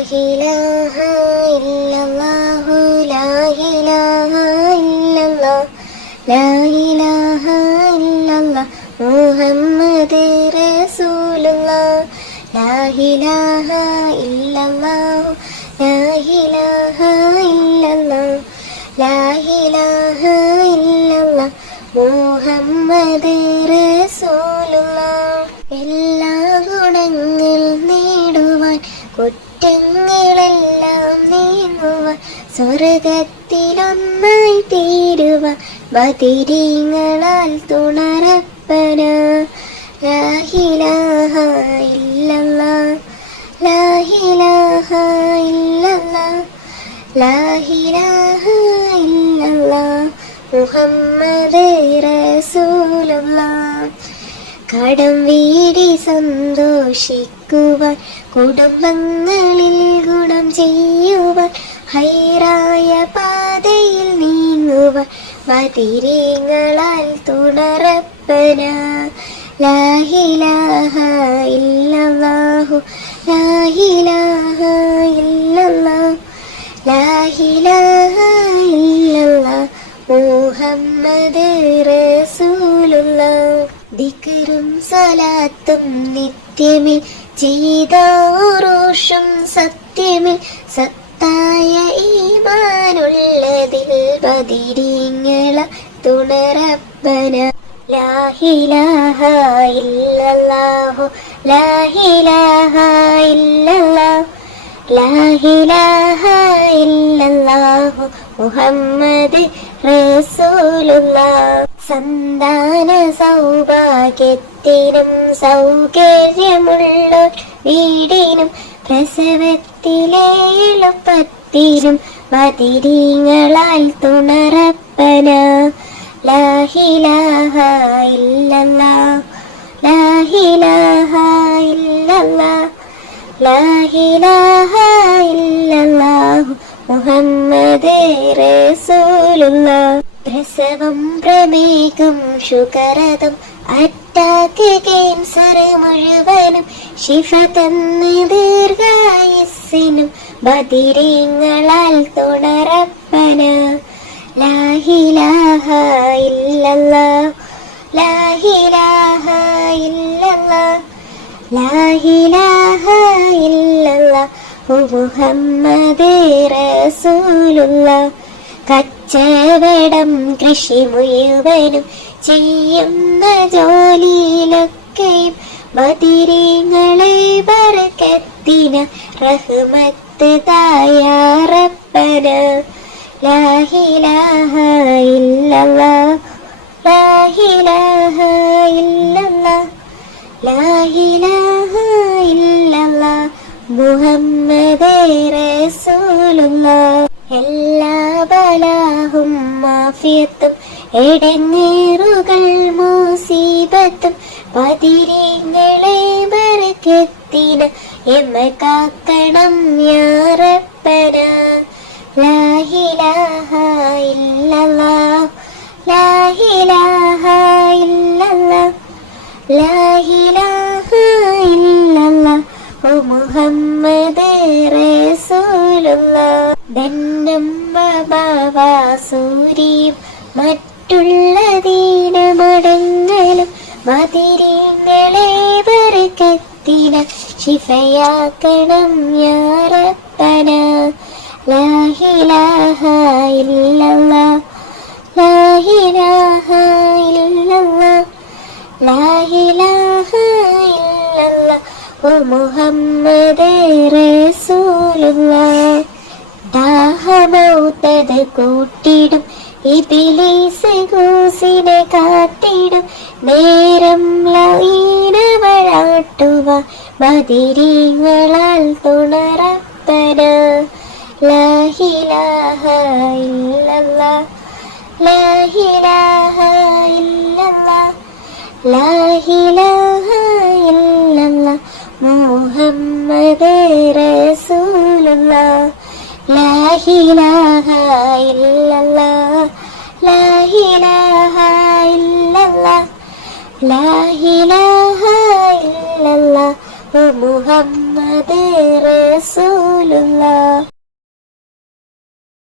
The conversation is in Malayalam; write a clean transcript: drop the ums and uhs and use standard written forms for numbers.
ഇലാഹ ഇല്ലല്ലാഹു ലാ ഇലാഹ ഇല്ലല്ലാഹ് ലാ ഇലാഹ ഇല്ലല്ലാഹ് മുഹമ്മദ് റസൂലുള്ളാഹ് ലാ ഇലാഹ ഇല്ലല്ലാഹു ലാ ഇലാഹ ഇല്ലല്ലാഹ് ലാ ഇലാഹ ഇല്ലല്ലാഹ് മുഹമ്മദ് റസൂലുള്ളാഹ്. എല്ലാ ഗുണങ്ങൾ നേടുവാൻ കുറ്റങ്ങളെല്ലാം നീങ്ങുവാൻ സ്വർഗത്തിലൊന്നായി തീരുവാൻ ബദിരീങ്ങളാൽ തുണറപ്പന ലാ ഇലാഹ ഇല്ലല്ലാഹ് ലാ ഇലാഹ ഇല്ലല്ലാഹ് ലാ ഇലാഹ ഇല്ലല്ലാഹ് മുഹമ്മദ് റസൂലുള്ളാഹ്. കടം വീടി സന്തോഷിക്കുവാൻ കുടുംബങ്ങളിൽ ഗുണം ചെയ്യുവാൻ ഹൈറായ പാതയിൽ നീങ്ങുവാൻ ബദിരീങ്ങളാൽ തുണറപ്പന ലാ ഇലാഹ ഇല്ലല്ലാഹു ലാ ഇലാഹ ഇല്ലല്ലാഹ് ലാ ഇലാഹ ഇല്ലല്ലാഹ് മുഹമ്മദ് റസൂലുള്ളാഹ്. ദിക്റും സലാത്തും നിത്യമിൽ ചെയ്തോറൂഷും സത്യമിൽ സത്തായ ഈമാനുള്ളതിൽ ബദിരീങ്ങള തുണറപ്പന ലാ ഇലാഹ ഇല്ലല്ലാഹു ലാ ഇലാഹ ഇല്ലല്ലാഹ് ലാ ഇലാഹ ഇല്ലല്ലാഹു മുഹമ്മദ് റസൂലുള്ളാഹ്. സന്താന സൗഭാഗ്യത്തിനും സൗകര്യമുള്ള വീടിനും പ്രസവത്തിലെ എളുപ്പത്തിനും ബദിരീങ്ങളാൽ തുണറപ്പന ലാ ഇലാഹ ഇല്ലല്ലാഹ് ലാ ഇലാഹ ഇല്ലല്ലാഹ് ലാ ഇലാഹ ഇല്ലല്ലാഹു മുഹമ്മദ് റസൂലുള്ളാഹ്. പ്രസവം പ്രമേഹം ഷുഗറതും അറ്റാക്ക് ക്യാൻസർ മുഴുവനും ശിഫ തന്ന് ദീർഘായുസ്സിനും ബദിരീങ്ങളാൽ തുണറപ്പന ലാ ഇലാഹ ഇല്ലല്ലാഹ് ലാ ഇലാഹ ഇല്ലല്ലാഹ് ലാ ഇലാഹ ഇല്ലല്ലാഹ് മുഹമ്മദ് റസൂലുള്ളാഹ്. കച്ചവടം കൃഷി മുഴുവനും ചെയ്യുന്ന ജോലിയിലൊക്കെയും ബദിരീങ്ങളെ ബർക്കത്തിന് റഹ്മത്ത് തായാറപ്പന ലാ ഇലാഹ ഇല്ലല്ലാഹ് ലാ ഇലാഹ ഇല്ലല്ലാഹ് ലാ ഇലാഹ ഇല്ലല്ലാഹ് മുഹമ്മദ് റസൂലുള്ളാഹ്. എല്ലാ ബലാഹും മാഫിയത്തും എടങ്ങേറുകൾ മുസീബത്തും ബദിരീങ്ങളെ ബർക്കത്തിന് എമ്മ കാക്കണം യാ റബ്ബന ലാ ഇലാഹ ഇല്ലല്ലാഹ് ലാ ഇലാഹ ഇല്ലല്ലാഹ് ലാ ഇലാഹ ഇല്ലല്ലാഹ് മുഹമ്മദ് റസൂലുള്ളാഹ്. ധന്നം സൂരിയും മറ്റുള്ള ദീനമടങ്ങലും ബദിരീങ്ങളെ ബർക്കത്തിന് ശിഫയാക്കണം യാ റബ്ബന ലാ ഇലാഹ ഇല്ലല്ലാഹ് ലാ ഇലാഹ ഇല്ലല്ലാഹ് ലാ ഇലാഹ ഇല്ലല്ലാഹ് മുഹമ്മദ് റസൂലുള്ളാഹ്. ദാഹമൗത്തത് കൂട്ടിടും ഇബ്ലീസ് കൂസിനെ കാത്തിടും നേരം ലഈനവളാട്ടുവ ബദിരീങ്ങളാൽ തുണറപ്പന ലാ ഇലാഹ ഇല്ലല്ലാഹ് ലാ ഇലാഹ ഇല്ലല്ലാഹ് ലാ ഇലാഹ ഇല്ലല്ലാഹ് മുഹമ്മദ് റസൂലുള്ളാഹ്. ലാ ഇലാഹ ഇല്ലല്ലാഹ് ലാ ഇലാഹ ഇല്ലല്ലാഹ് ലാ ഇലാഹ ഇല്ലല്ലാഹ് മുഹമ്മദ് റസൂലുള്ളാഹ്.